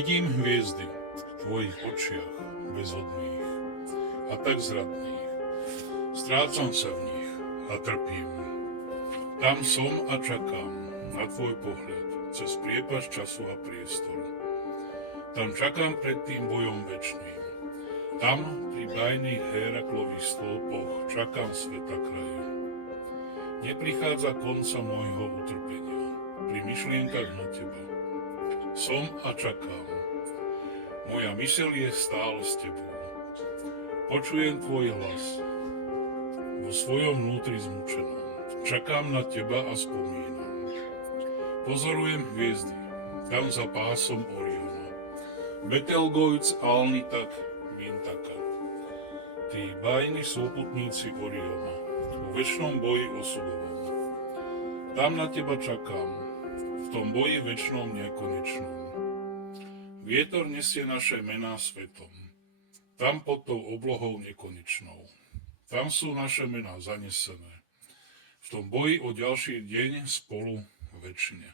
Vidím hviezdy v tvojich očiach bezhodných a tak zradných. Strácam sa v nich a trpím. Tam som a čakám na tvoj pohľad cez priepas času a priestoru. Tam čakám pred tým bojom večným. Tam pri bajných Héraklových stĺpoch čakám sveta kraju. Neprichádza konca môjho utrpenia pri myšlienkach na teba. Som a čakám. Moja myseľ je stále s tebou. Počujem tvoj hlas vo svojom vnútri zmučenom. Čakám na teba a spomínam. Pozorujem hviezdy tam za pásom Oriona. Betelgeuse Alnitak Mintaka. Tí bájni súputníci Oriona vo večnom boji osudovom. Tam na teba čakám, v tom boji večnom nekonečnom. Vietor nesie naše mená svetom, tam pod tou oblohou nekonečnou. Tam sú naše mená zanesené, v tom boji o ďalší deň spolu večne.